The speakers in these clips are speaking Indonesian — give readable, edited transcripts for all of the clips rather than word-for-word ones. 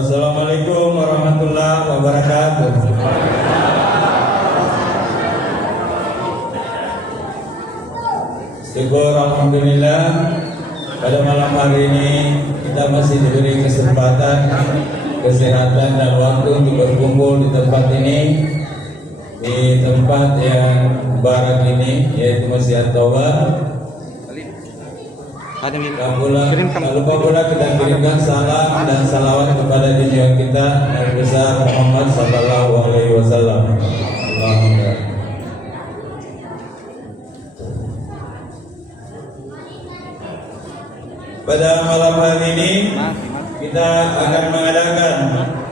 Wassalamualaikum warahmatullahi wabarakatuh. Syukur alhamdulillah pada malam hari ini kita masih diberi kesempatan, kesehatan dan waktu untuk berkumpul di tempat ini, di tempat yang barat ini, yaitu Masjid At-Taubah. Tak lupa pula kita kirimkan salam dan salawat kepada junjungan kita Nabi besar Muhammad sallallahu alaihi wasallam. Pada malam hari ini kita akan mengadakan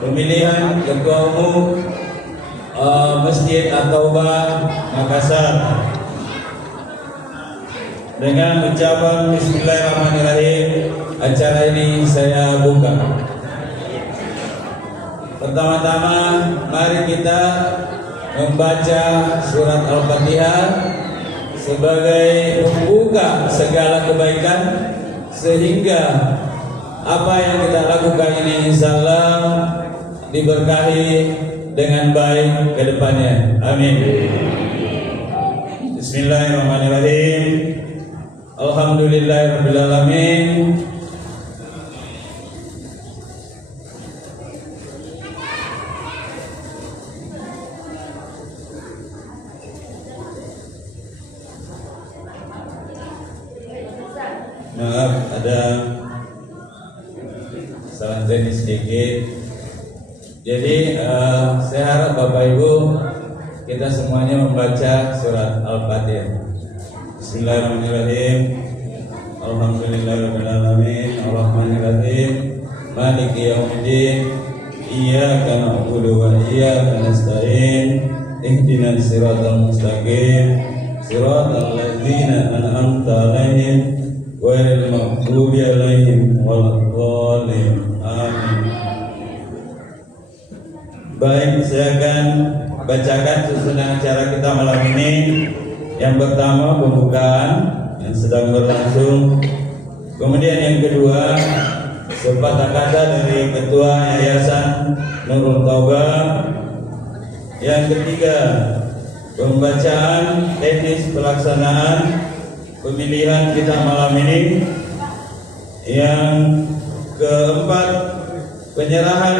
pemilihan ketua umum Masjid At-Taubah Makassar. Dengan ucapan Bismillahirrahmanirrahim, acara ini saya buka. Pertama-tama mari kita membaca surat Al-Fatihah sebagai pembuka segala kebaikan, sehingga apa yang kita lakukan ini insyaallah diberkahi dengan baik ke depannya. Amin. Bismillahirrahmanirrahim. Alhamdulillahirabbil alamin. Maaf, ada salah teknis sedikit. Jadi saya harap Bapak Ibu kita semuanya membaca surat Al-Fatihah. Bismillahirrahmanirrahim. Alhamdulillahirabbil alamin, arrahmanirrahim, maliki yaumiddin, iyyaka na'budu wa iyyaka nasta'in, ihdinas siratal mustaqim, siratal ladzina an'amta 'alaihim ghairil maghdubi 'alaihim waladdallin. Amin. Baik, saya akan bacakan susunan acara kita malam ini. Yang pertama pembukaan yang sedang berlangsung. Kemudian yang kedua sepatah kata dari Ketua Yayasan Nurul Taubah. Yang ketiga pembacaan teknis pelaksanaan pemilihan kita malam ini. Yang keempat penyerahan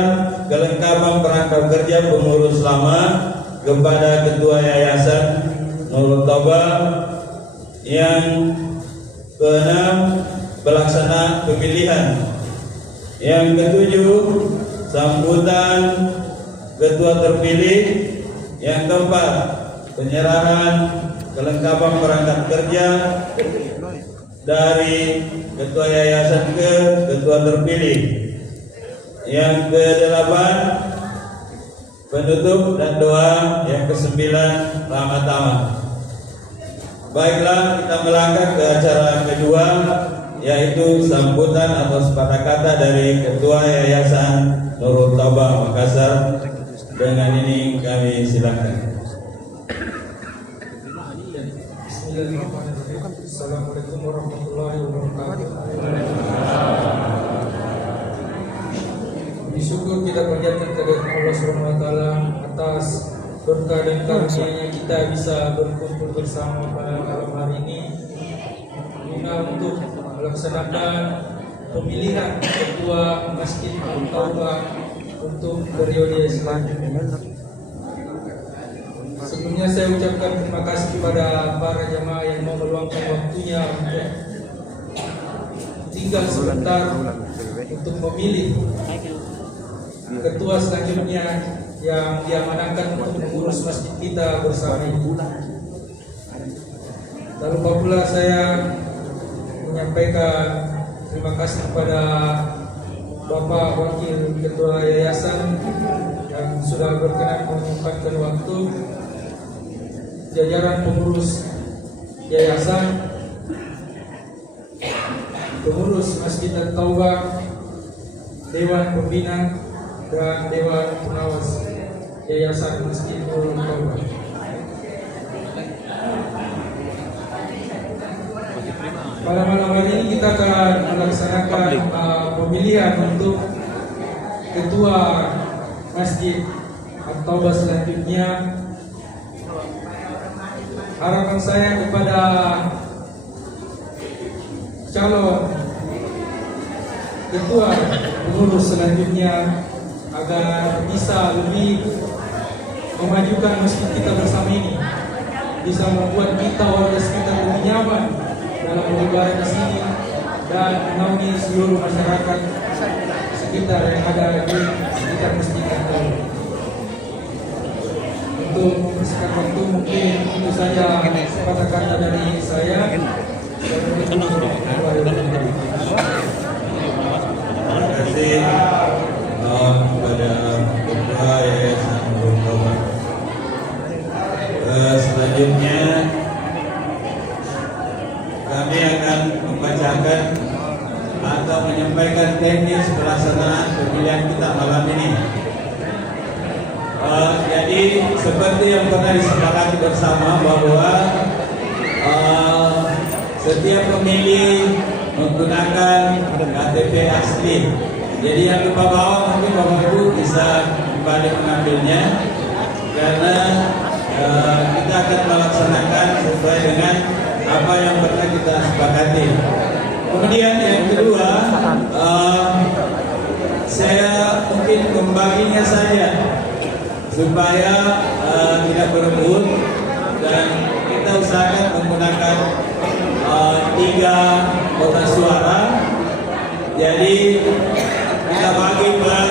kelengkapan perangkat kerja pengurus lama kepada Ketua Yayasan Nurul Taubah. Yang keenam pelaksanaan pemilihan. Yang ketujuh sambutan ketua terpilih. Yang keempat penyerahan kelengkapan perangkat kerja dari ketua yayasan ke ketua terpilih. Yang kedelapan penutup dan doa. Yang kesembilan rahmat tamat. Baiklah, kita melangkah ke acara kedua, yaitu sambutan atau sepatah kata dari Ketua Yayasan Nurul Taubah Makassar. Dengan ini kami silakan. Bismillahirrahmanirrahim. Assalamualaikum warahmatullahi wabarakatuh. Bersyukur kita panjatkan kehadirat Allah Subhanahu wa taala atas berkah dan karunia-Nya kita bisa berkumpul bersama pada malam hari ini guna untuk melaksanakan pemilihan ketua Masjid At-Taubah untuk periode selanjutnya. Sebelumnya saya ucapkan terima kasih kepada para jamaah yang mau meluangkan waktunya untuk tinggal sebentar untuk memilih ketua selanjutnya yang diamanahkan untuk mengurus masjid kita bersama ini. Tak lupa pula saya menyampaikan terima kasih kepada Bapak Wakil Ketua Yayasan yang sudah berkenan menyempatkan waktu, jajaran pengurus yayasan, pengurus Masjid At-Taubah, Dewan Pembina dan Dewan Pengawas Yayasan Masjid Nurul Taubah. Pada malam hari ini kita akan melaksanakan pemilihan untuk ketua masjid At-Taubah selanjutnya, harapan saya kepada calon ketua pengurus selanjutnya agar bisa lebih memajukan masjid kita bersama ini, bisa membuat kita warga sekitar lebih nyaman dalam beribadah di sini dan menaungi seluruh masyarakat sekitar yang ada di sekitar masjid kita. Untuk mempersingkat waktu, mungkin itu saja sepatah kata dari saya. Terima kasih kepada Ketua Yayasan Nurul Taubah. Selanjutnya kami akan membacakan atau menyampaikan teknis pelaksanaan pemilihan kita malam ini. Jadi seperti yang pernah disepakati bersama bahwa setiap pemilih menggunakan KTP asli. Jadi yang lupa bawa mungkin Bapak Ibu bisa kembali mengambilnya, karena kita akan melaksanakan sesuai dengan apa yang pernah kita sepakati. Kemudian yang kedua, saya mungkin membaginya saja supaya tidak berebut, dan kita usahakan menggunakan 3 kotak suara. Jadi kita bagi per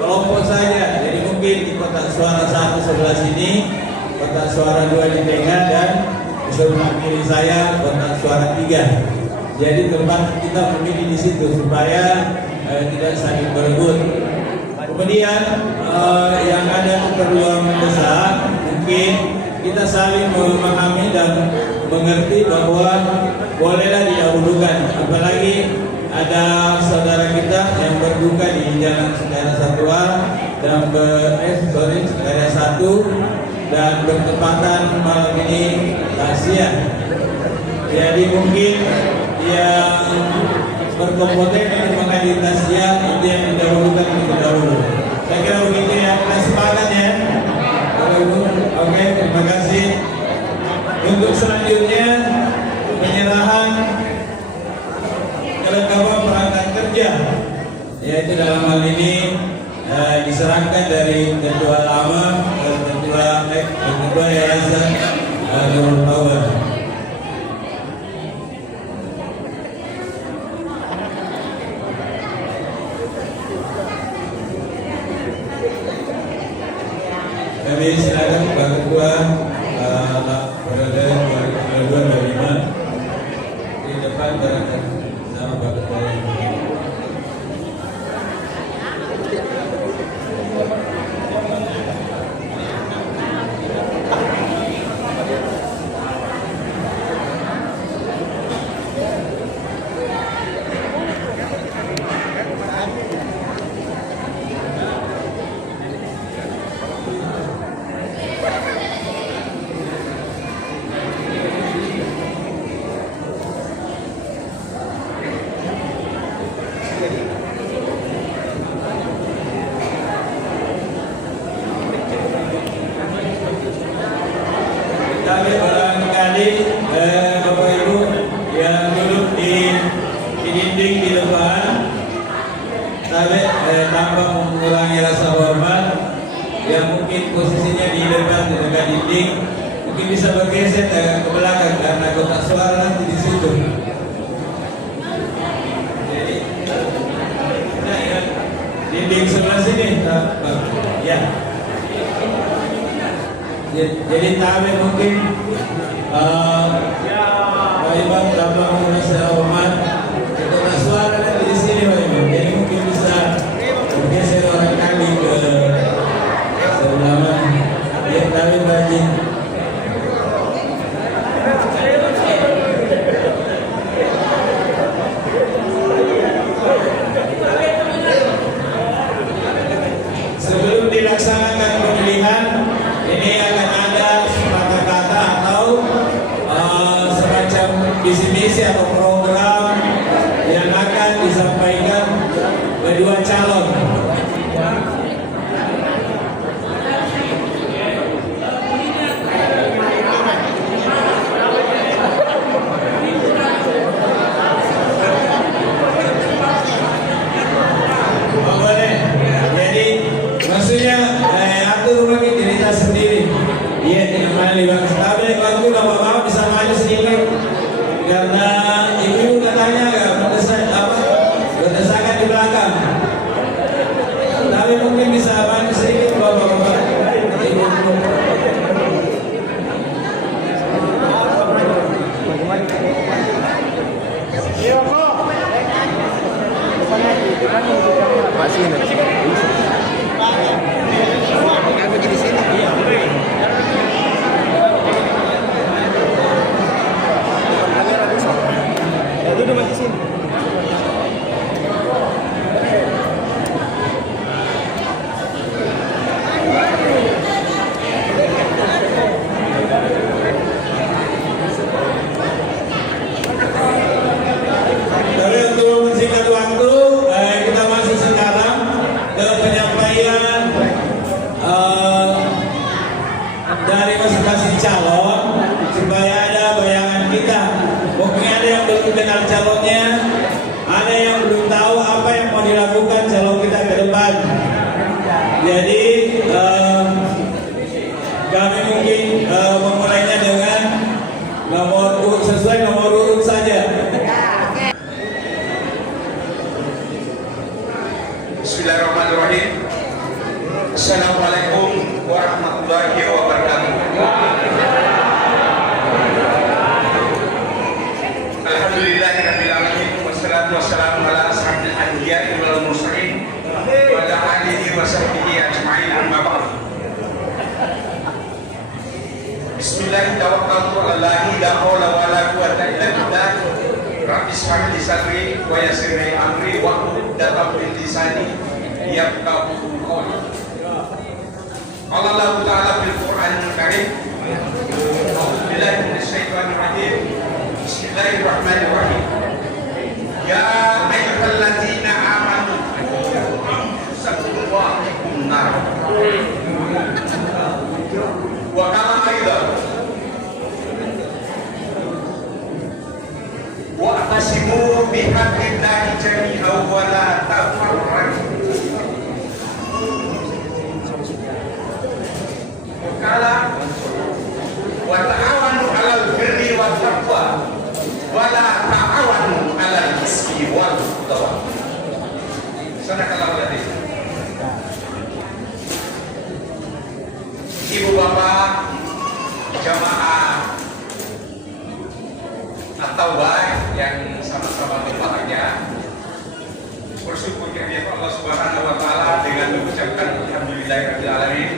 kelompok saja. Jadi mungkin di kotak suara 1 sebelah sini, kotak suara 2 di tengah, dan di sebelah kiri saya kotak suara 3. Jadi tempat kita memilih di situ supaya tidak saling berebut. Kemudian yang ada keperluan mendesak, mungkin kita saling memahami dan mengerti bahwa bolehlah didahulukan, apalagi ada saudara kita yang berduka di Jalan Saudara Satwa dan Saudara 1 dan bertepatan malam ini kasihan. Jadi mungkin yang berkompeten untuk menghadiri tasya itu yang didahulukan lebih dahulu. Saya kira begitu ya, kita sepakat ya. Oke, terima kasih. Untuk selanjutnya penyerahan kelengkapan perangkat kerja, yaitu dalam hal ini diserahkan dari ketua lama ke ketua Yayasan Nurul Taubah. Kami silakan Pak Ketua periode 2025 di depan barangkali sama Pak Ketua. Tapi barangkali Bapak Ibu yang duduk di dinding di depan, tapi tanpa mengurangi rasa hormat, yang mungkin posisinya di depan di dekat dinding, mungkin bisa bergeser ke belakang karena kotak suara nanti di situ. Jadi, dinding sebelah sini, ya. Jadi tahu mungkin Pak Imam tanpa merasa hormat, kotak suara nanti di sini Pak Imam. Jadi mungkin bisa bergeser orang kali ke sebelah mana. Ya, tahu bagi. Sebelum dilaksanakan pemilihan, ini akan ada kata-kata atau semacam visi misi atau program yang akan disampaikan Ada 2 calon. Oh, boleh. Jadi maksudnya atur lagi diri kita sendiri. Iya, yang mana libat. Tapi kalau bapak-bapak bisa maju sedikit karena ibu katanya berdesakan di belakang. Tapi mungkin bisa maju sedikit bapak-bapak. Ibu. Tapi untuk mensingkat waktu, kita masuk sekarang ke penyampaian dari masing-masing calon supaya ada bayangan kita. Mungkin ada yang belum kenal calonnya, ada yang belum tahu apa yang mau dilakukan calon kita ke depan. Jadi kami mungkin memulainya dengan sesuai nomor urut saja. Bismillahirrahmanirrahim. Assalamualaikum warahmatullahi wabarakatuh. Alhamdulillahirabbil alamin wassalatu wassalamu ala asyrafil anbiya'i wal mursalin wa ala alihi wa sahbihi ajma'in amma ba'd. Bismillah tawakkaltu 'ala Allahi la haula wa la quwwata illa billah. Rabbi shrah li sadri wa yassir li amri wa hlul 'uqdatam min lisani yafqahu qawli. Allah Ta'ala fil Qur'anil Karim. A'udzu billahi minasy syaithanir rajim. Bismillahirrahmanirrahim. Ya ayyuhalladzina amanu anfusakum wa ahlikum nar. Wa kama aidan wa atasimu bihablillahi jami'an wa la tafarraqu. Kala wa ta'awanu 'alal birri wat taqwa wa la ta'awanu 'alal ismi wal 'udwan. Sadaqallahu adzim. Ibu bapak jamaah at-taubah yang sama-sama berbahagia, bersyukur kepada Allah Subhanahu wa taala dengan mengucapkan alhamdulillahirabbil alamin,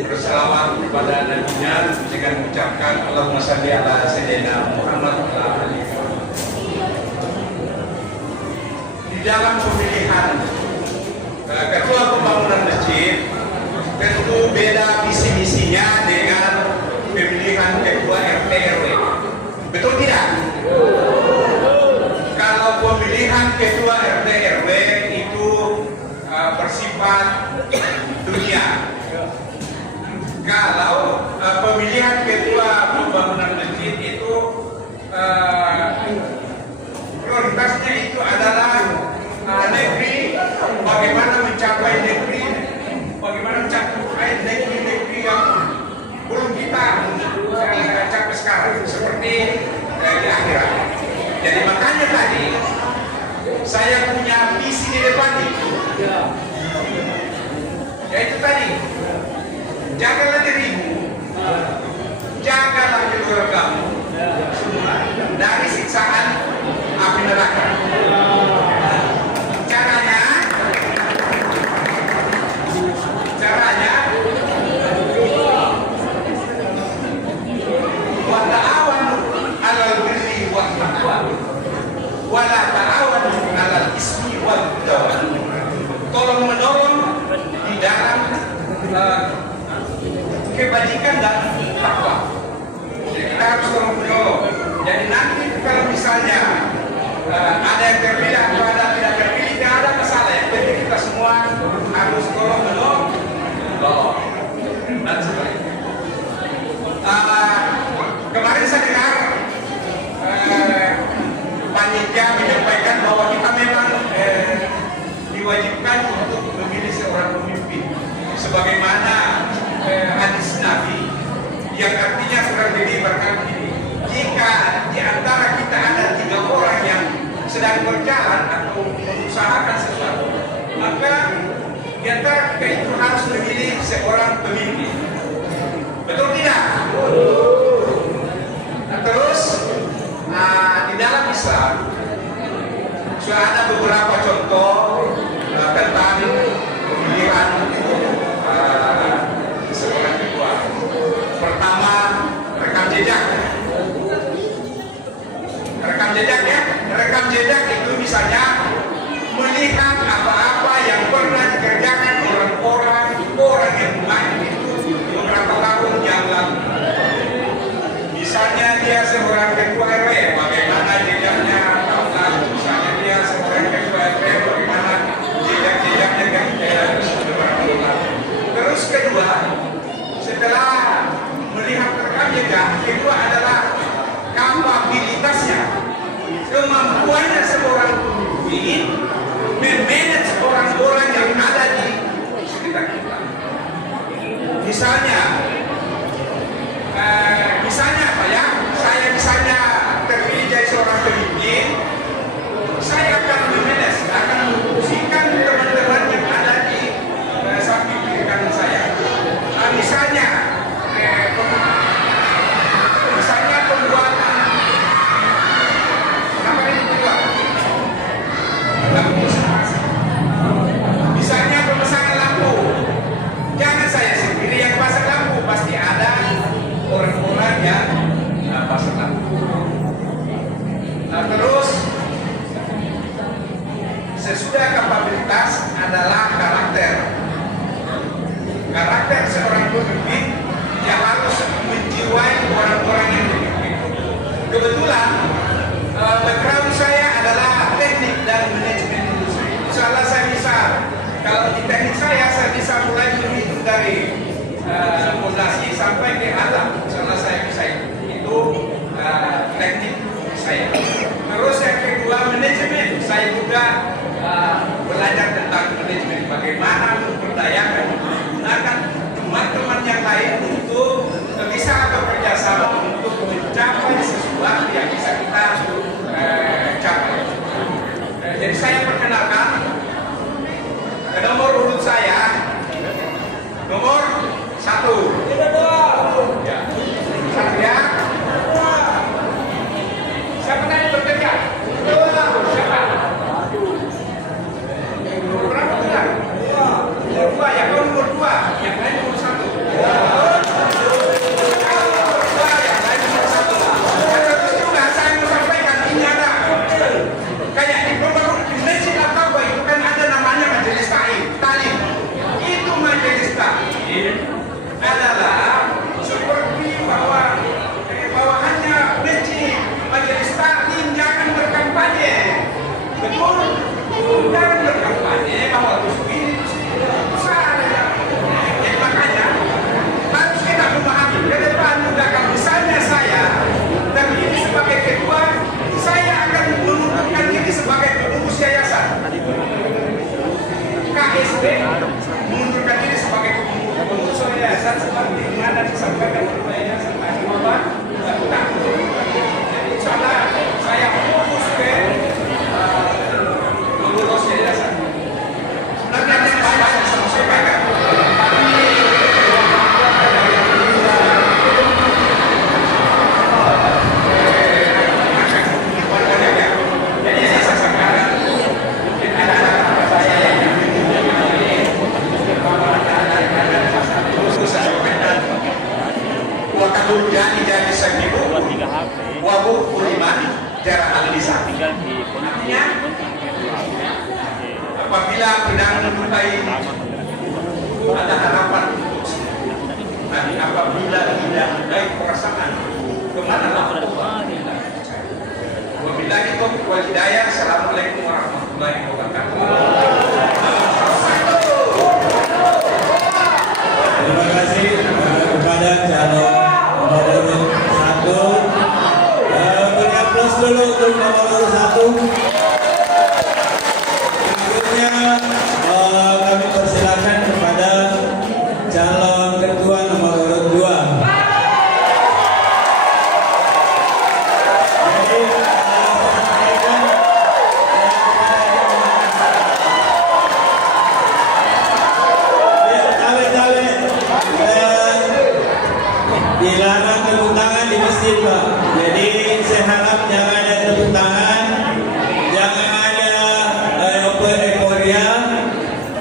berselawat kepada nabinya dengan mengucapkan Allahumma shalli ala sayyidina Muhammad wa ala alihi. Di dalam pemilihan ketua pembangunan masjid tentu beda visi misinya dengan pemilihan ketua RT RW. Betul tidak? Kalau pemilihan ketua RT RW itu bersifat dunia. Kalau pemilihan ketua pembangunan masjid itu prioritasnya itu adalah negeri, bagaimana mencapai negeri, bagaimana mencapai negeri-negeri yang belum kita capai sekarang, seperti di akhirat. Jadi makanya tadi saya punya visi di depan itu, yaitu tadi, jagalah dirimu, jagalah keluargamu dari siksaan api neraka. Caranya wa ta'awanu 'alal birri wat taqwa wa la ta'awanu 'alal ismi wal 'udwan. Tolong menolong di dalam kebajikan dan takwa. Jadi kita harus tolong menolong. Jadi nanti kalau misalnya ada yang terpilih atau ada tidak terpilih, tidak ada masalah. diwajibkan untuk memilih seorang pemimpin sebagaimana hadis Nabi yang artinya seorang diri berkata ini, jika di antara kita ada 3 orang yang sedang berjalan atau mengusahakan sesuatu, maka di antara kita itu harus memilih seorang pemimpin. Betul tidak? Nah, terus di dalam Islam sudah ada beberapa contoh tentang pemilihan seorang ketua. Pertama, rekam jejak. Rekam jejak ya. Rekam jejak itu misalnya melihat apa-apa yang pernah dikerjakan orang yang lain itu beberapa tahun yang lalu. Misalnya dia seorang ketua RW, bagaimana jejaknya tahun lalu. Misalnya dia seorang ketua RW, bagaimana jejak-jejaknya beberapa tahun lalu. Terus kedua, setelah melihat rekam jejak, kedua adalah kapabilitasnya, kemampuannya seorang pemimpin memanage orang-orang yang ada di sekitar kita. Misalnya apa ya? Saya misalnya terpilih jadi seorang pemimpin, saya akan memanage, akan memfungsikan teman-teman yang ada di samping kiri kanan saya. Misalnya pembuatan apa ini lampu, misalnya pemesanan lampu, jangan saya sendiri yang pasang lampu, pasti ada orang-orang yang pasang lampu. Nah, terus sesudah kapabilitas adalah karakter. Karakter seorang pemimpin yang harus menjiwai orang-orang yang dipimpin. Kebetulan background saya adalah teknik dan manajemen industri. Insyaallah saya bisa, kalau di teknik saya bisa mulai menghitung dari fondasi sampai ke atap. Insyaallah saya bisa itu teknik saya. Terus yang kedua manajemen, saya juga belajar tentang manajemen, bagaimana memberdayakan, menggunakan teman-teman yang lain untuk bisa bekerja sama untuk mencapai sesuatu yang bisa kita capai. Jadi saya perkenalkan nomor urut saya, nomor 1. Ya. Satu ya. Siapa yang bekerja? Siapa? Berapa bulan? Nomor 2, yang nomor 2, yang lain nomor 1. Kayak di pembangunan Indonesia atau itu kan ada namanya majelis taklim. Itu majelis taklim adalah seperti bawahannya masjid. Majelis taklim jangan berkampanye, betul? Jangan berkampanye bahwa ini besar. Makanya harus kita memahami ke depan juga kalau misalnya saya terpilih sebagai ketua, saya akan mengundurkan diri sebagai pengurus yayasan. KSB mengundurkan diri sebagai pengurus yayasan seperti mana disampaikan oleh yayasan Bapak. Jadi insyaallah saya fokus ke pengurus yayasan. Sebenarnya saya bisa sampaikan. Jadi sekibu wabu kuliman jarak al-lisan. Artinya apabila sedang menyukai ada harapan untuk tapi apabila tidak menyukai perasaan kemana Allah. Wabillahi taufiq wal hidayah. Assalamualaikum warahmatullahi wabarakatuh. Terima kasih kepada calon nomor urut 1. Beri aplaus dulu untuk nomor urut 1. Berikutnya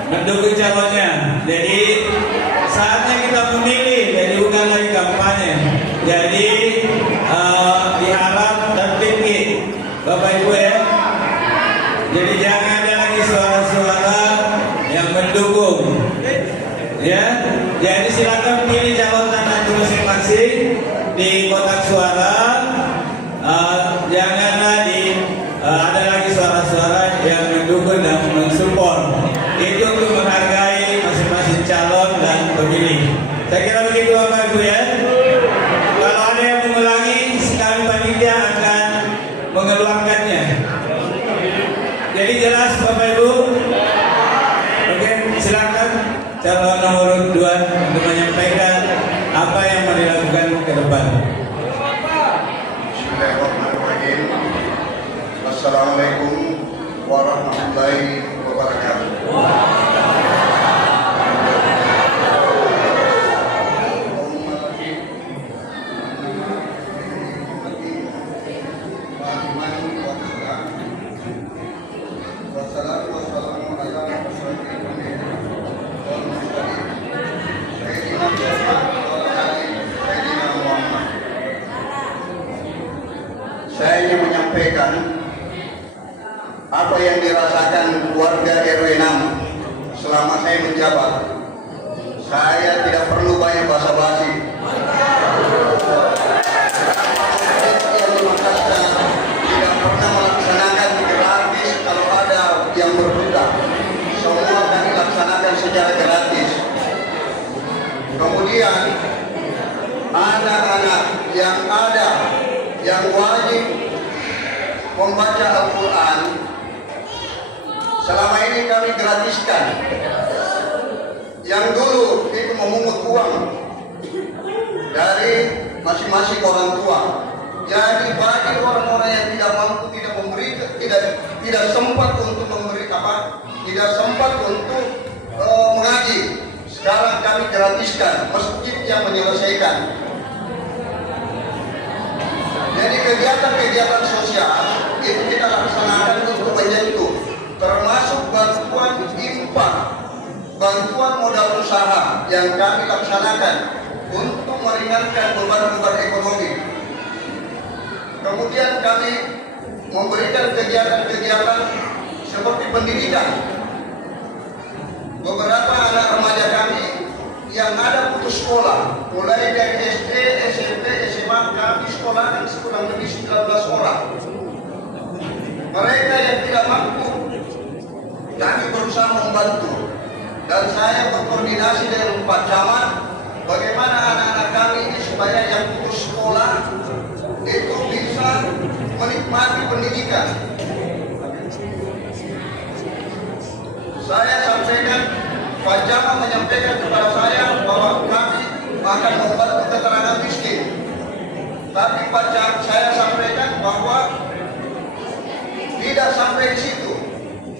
mendukung calonnya. Jadi saatnya kita memilih, jadi bukan lagi kampanye. Jadi diharap tertib Bapak Ibu ya. Jadi jangan ada lagi suara-suara yang mendukung. Ya, jadi silakan pilih calon Anda masing-masing di kotak suara. Janganlah ada lagi suara-suara yang mendukung dan mensupport. Itu untuk menghargai masing-masing calon dan pemilih. Saya kira begitu Bapak Ibu ya. Kalau ada yang mengulangi, kami panitia akan mengeluarkannya. Jadi jelas Bapak Ibu. Oke, silakan calon nomor 2 untuk menyampaikan apa yang mau dilakukan ke depan. Bismillahirrahmanirrahim. Assalamualaikum warahmatullahi wabarakatuh. Saya ingin menyampaikan apa yang dirasakan warga RW 6 selama saya menjabat. Saya tidak perlu banyak basa-basi. Yang di Makassar tidak pernah melaksanakan gratis kalau ada yang berbuka. Semua kami laksanakan secara gratis. Kemudian anak-anak yang ada yang wajib membaca Al-Quran selama ini kami gratiskan. Yang dulu itu memungut uang dari masing-masing orang tua. Jadi bagi orang-orang yang tidak mampu, tidak sempat untuk tidak sempat untuk mengaji, sekarang kami gratiskan, masjid yang menyelesaikan. Jadi kegiatan-kegiatan sosial itu kita laksanakan untuk menyentuh, termasuk bantuan infak, bantuan modal usaha yang kami laksanakan untuk meringankan beban-beban ekonomi. Kemudian kami memberikan kegiatan-kegiatan seperti pendidikan. Beberapa anak remaja kami yang ada putus sekolah, mulai dari SD, SMP, SMA, kami sekolahkan kurang lebih 19 orang. Mereka yang tidak mampu, kami berusaha membantu. Dan saya berkoordinasi dengan Pak Camat, bagaimana anak-anak kami ini supaya yang putus sekolah itu bisa menikmati pendidikan. Saya sampaikan, Pak Camat menyampaikan kepada saya bahwa kami akan membantu keterangan miskin. Tapi Pak Camat saya sampaikan bahwa tidak sampai di situ.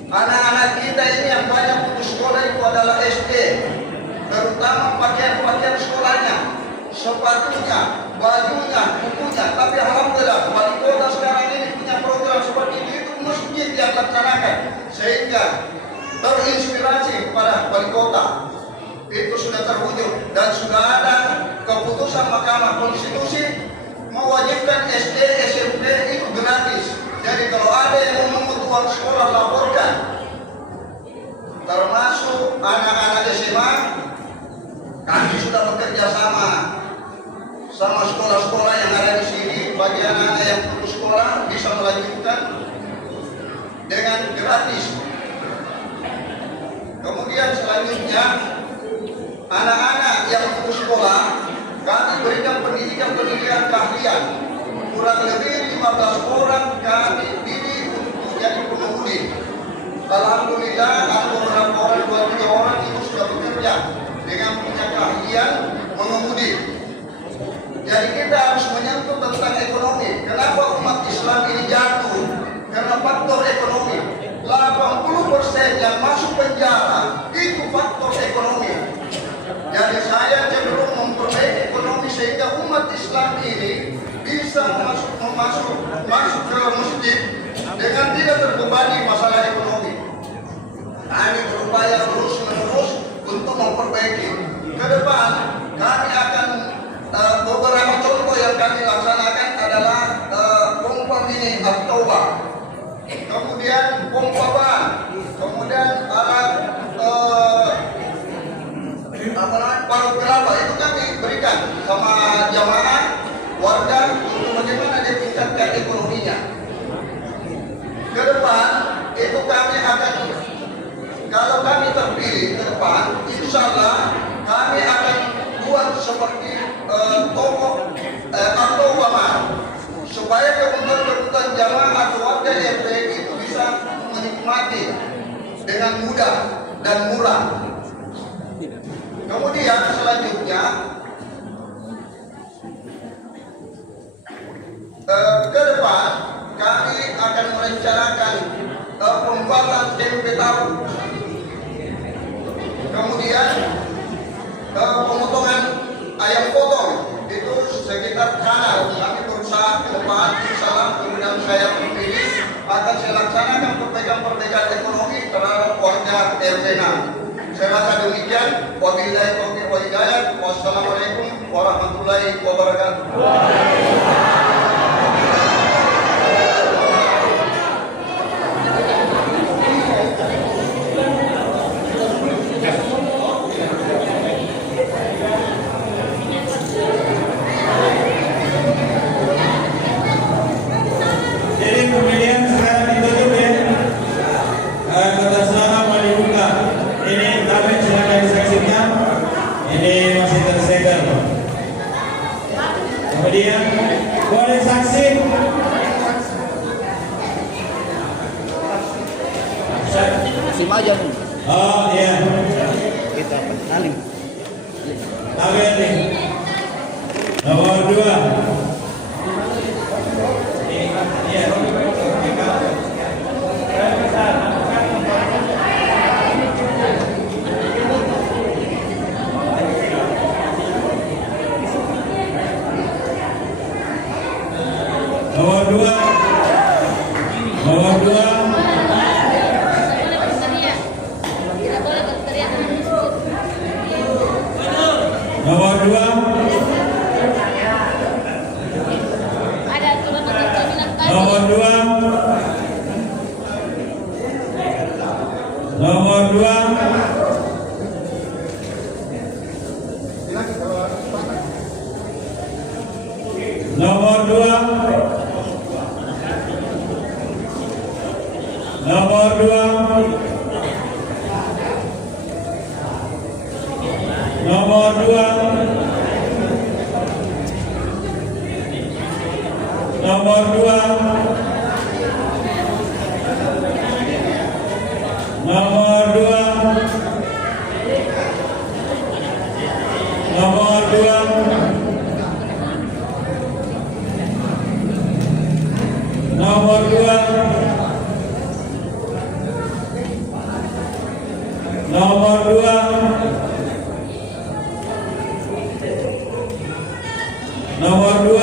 Anak-anak kita ini yang banyak putus sekolah itu adalah SD, terutama pakaian-pakaian sekolahnya, sepatunya, bajunya, bukunya. Tapi alhamdulillah wali kota sekarang ini punya program seperti itu masjid yang laksanakan, sehingga terinspirasi kepada wali kota. Itu sudah terwujud dan sudah ada keputusan Mahkamah Konstitusi mewajibkan SD, SMP itu gratis. Jadi kalau ada yang memungut uang sekolah laporkan. Termasuk anak-anak SMA, kami sudah bekerja sama sekolah-sekolah yang ada di sini. Bagi anak-anak yang putus sekolah bisa melanjutkan dengan gratis. Kemudian selanjutnya anak-anak yang putus sekolah kami berikan pendidikan keahlian. Kurang lebih 15 orang kami didik untuk jadi pengemudi. Alhamdulillah ada beberapa orang, 2-3 orang itu sudah bekerja dengan punya keahlian mengemudi. Jadi kita harus menyentuh tentang ekonomi. Kenapa umat Islam ini jatuh? Karena faktor ekonomi. 80% yang masuk penjara itu faktor ekonomi. Jadi saya cenderung memperbaiki ekonomi sehingga umat Islam ini bisa masuk ke masjid dengan tidak terbebani masalah ekonomi. Kami berupaya terus kami akan beberapa contoh yang kami laksanakan adalah pompa mini At-Taubah, kemudian pompa ban, kemudian alat parut kelapa itu kami berikan sama jamaah warga untuk bagaimana dia tingkatkan ekonominya. Ke depan itu kami akan, kalau kami terpilih ke depan, insya Allah kami akan buat seperti toko atau wamar, supaya kebutuhan jamaah atau warga RT itu bisa menikmati dengan mudah dan murah. Kemudian selanjutnya ke depan kami akan merencanakan pembuatan tempe tahu, kemudian pemotongan ayam potong itu sekitar kanal. Kami berusaha ke depan, insyaallah kemudian saya terpilih akan saya laksanakan perbaikan ekonomi terhadap warga RT 6. Saya rasa demikian. Wabillahi taufiq wal hidayah. Wassalamualaikum warahmatullahi wabarakatuh. Jadi kemudian sekarang ditutup ya. Kota Selama mau dibuka. Ini kami silakan disaksikan. Ini masih tersegel. Kemudian boleh saksi. Sim aja nih. Oh iya. Kita Alim. Lihat nih. Nomor 2. Nomor 2. Nomor 2. Nomor 2. Nomor 2. Nomor 2. Nomor 2. Nomor 2. Nomor 2. Nomor 2. Nomor 2. Nomor 2. Nomor 2. Nomor 2. Nomor 2.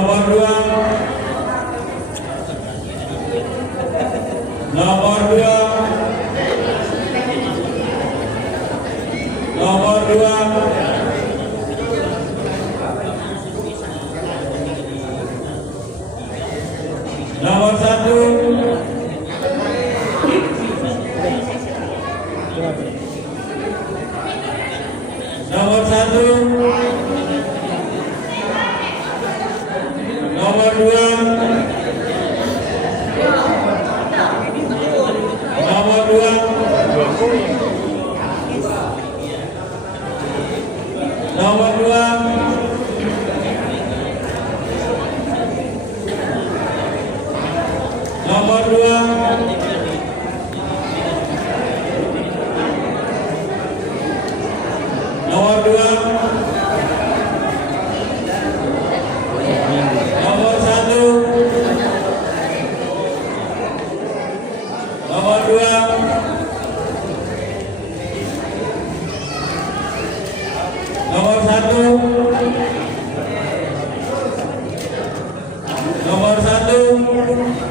Nomor 2. Nomor 2. Nomor 2. Nomor 1. Nomor 1. Nomor 2. Nomor 2. Nomor 2. Nomor 2. Nomor 2. Nomor 1. Nomor 2. Nomor 1. Nomor 1.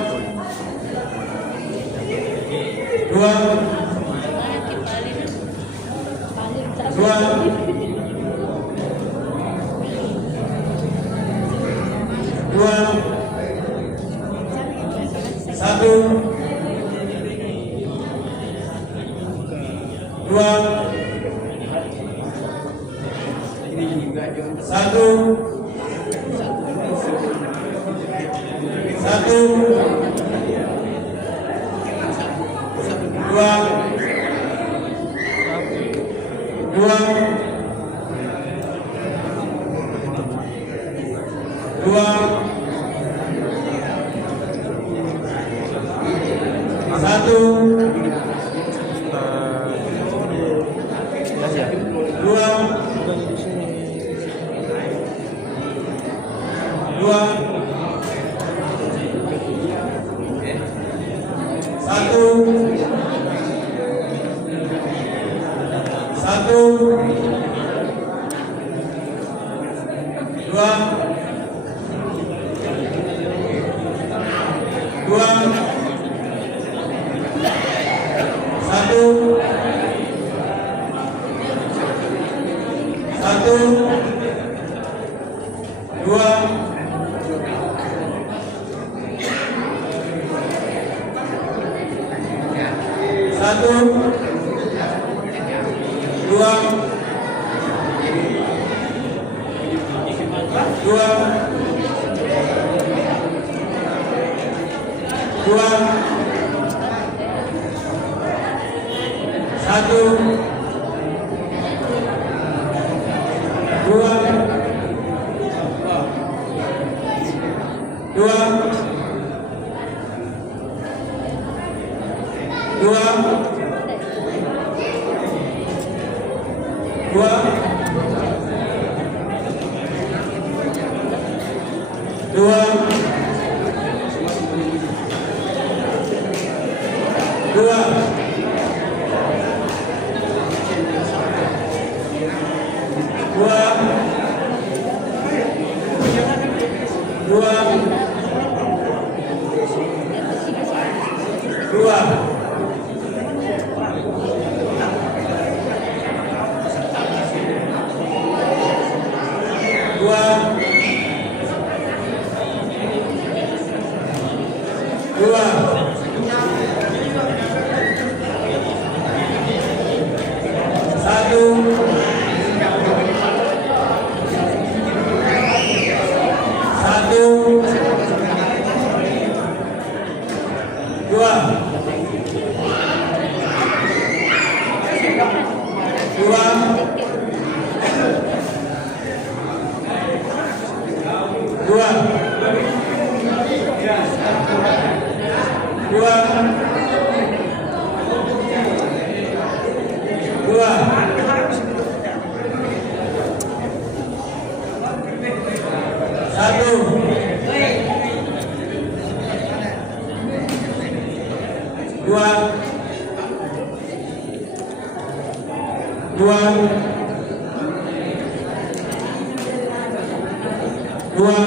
Dua. Dua. Dua. Satu. Dua. Satu. Satu. Dua. Dua. Dua. Satu. Dua. Dua. Satu. Satu. Dua. Dua. Satu. Satu. Dua. Satu. Dua. Dua. Dua. Satu. Dua. Dua. Dua. Dua. Dua. Dua. Dua. Dua. Dua. Dua. Dua. Satu. Satu. Dua. Dua. Dua. Dua. Dua. Satu. Dua. Dua. Dua.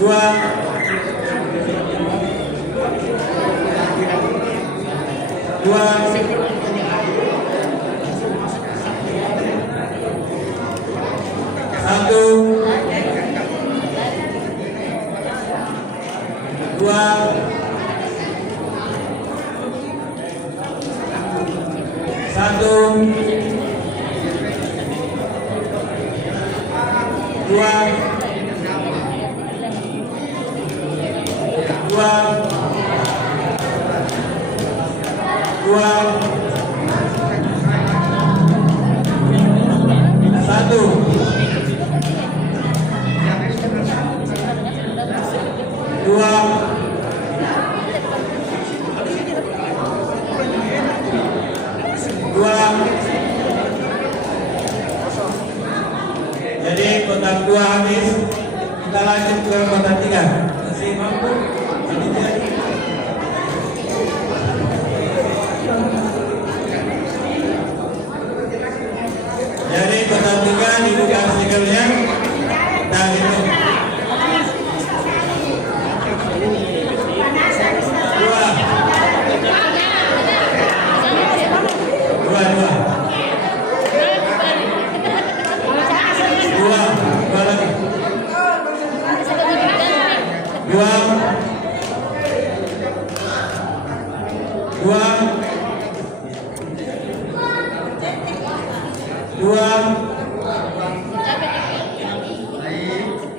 Dua. Dua. Satu. Dua. Satu. Dua. Dua. Dua. Satu. Dua. Dua. Jadi kotak dua habis, kita lanjut ke kotak tiga. Masih mampu? Jadi kotak tiga dibuka stikernya. Kita hitung. dua, dua, dua,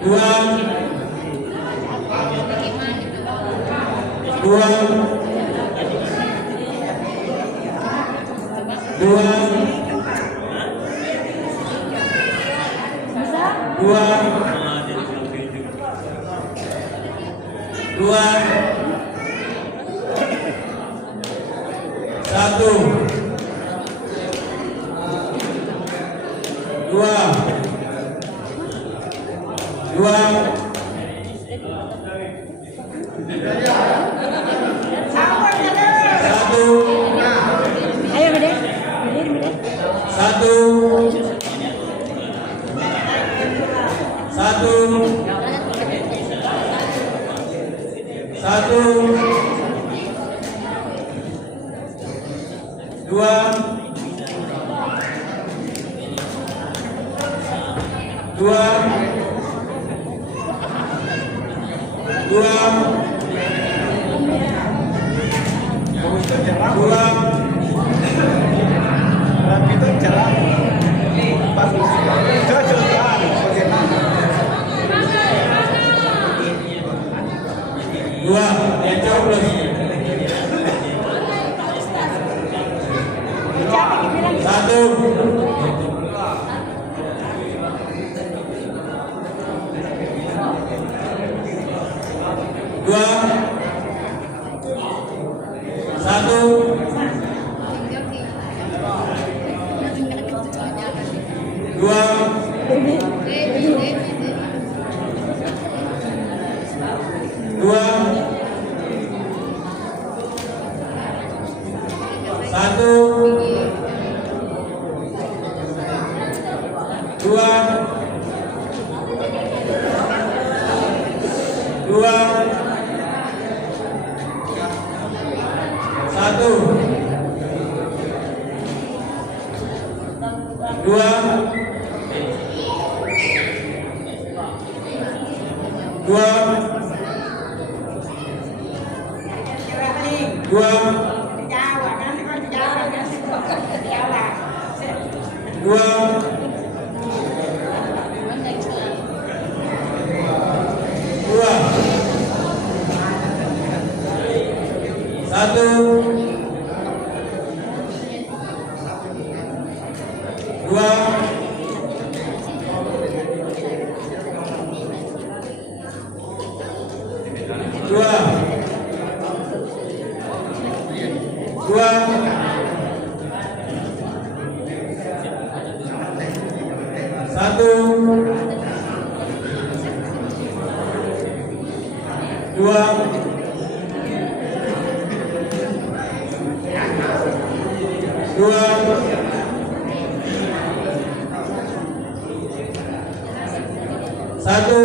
dua, dua, dua, dua, dua, satu, dua, dua, satu, Ayo Bede, Bede. satu, satu, satu, dua, dua, dua, dua, Kita jalan bagus. Cocok bagaimana? dua, yang coblos, satu, dua, satu, dua, dua, satu, dua, dua, satu, dua, dua, dua, dua, dua, satu, dua, dua, dua, satu, dua, dua, satu,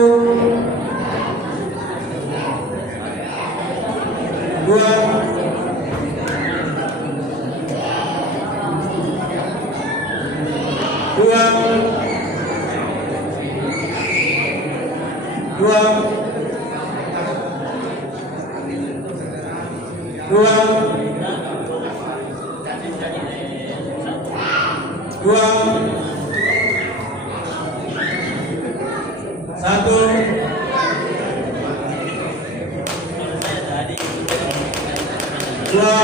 dua, dua, dua, dua, dua, satu, dua,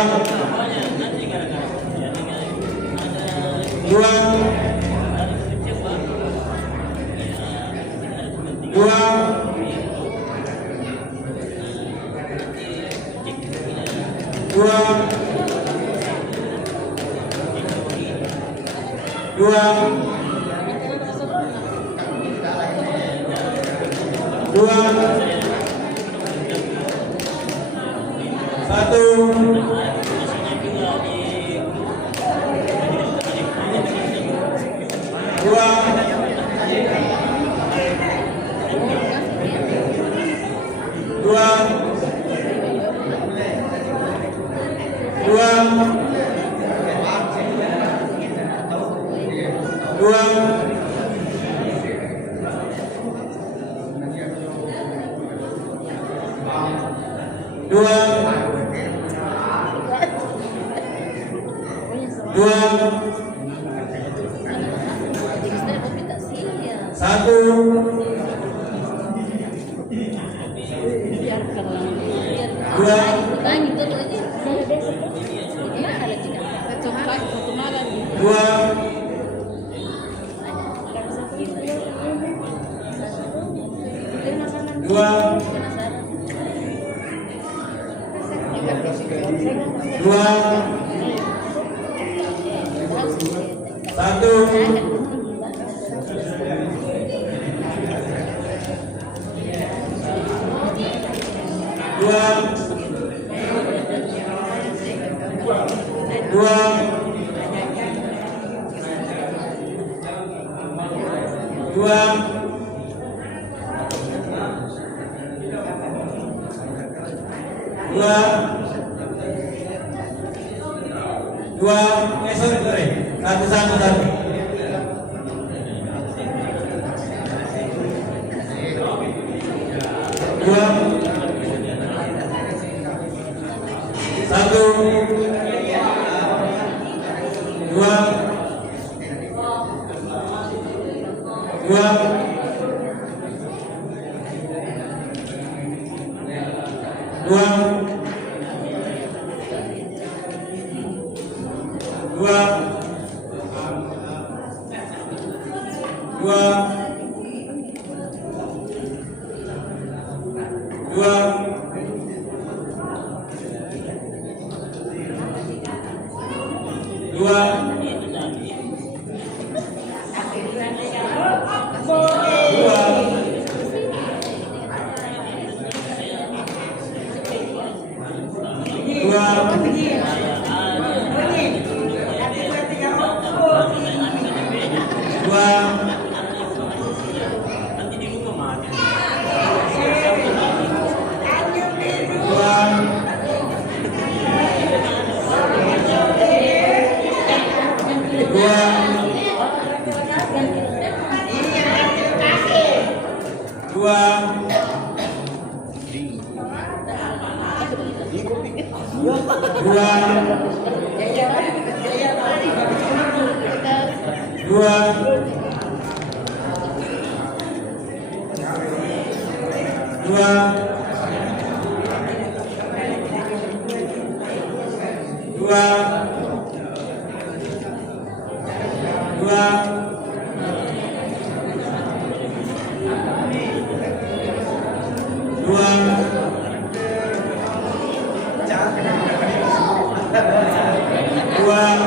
dua, dua, dua, dua, dua, satu, dua, dua, dua, dua, Dua. Dua. Satu. Dua. Dua. Dua. Dua. Satu. Dua. Dua. Dua. Dua. Dua. Sorry. Satu. Dua. Satu. Dua. Dua. Dua. Dua. Dua. Dua.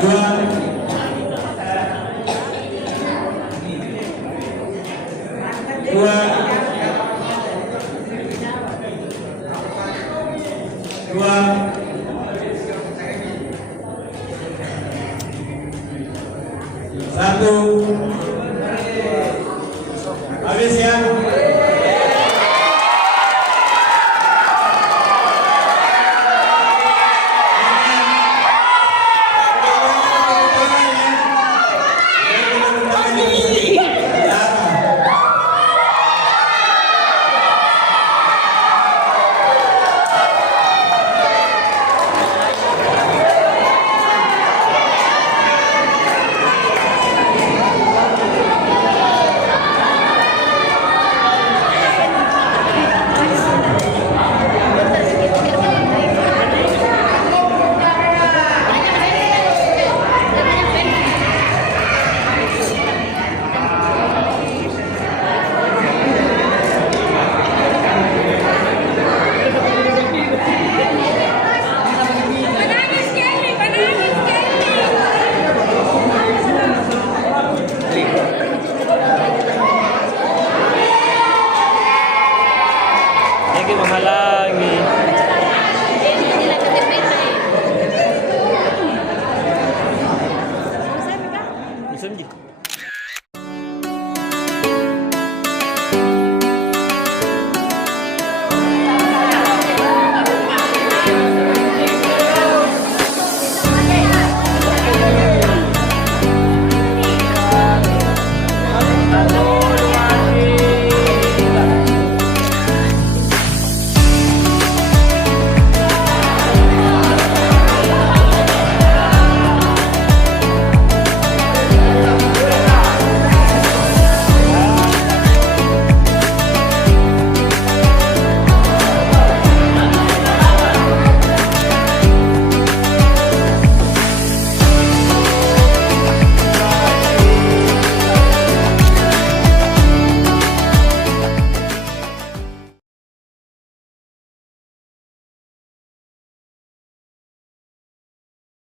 Dua. Dua.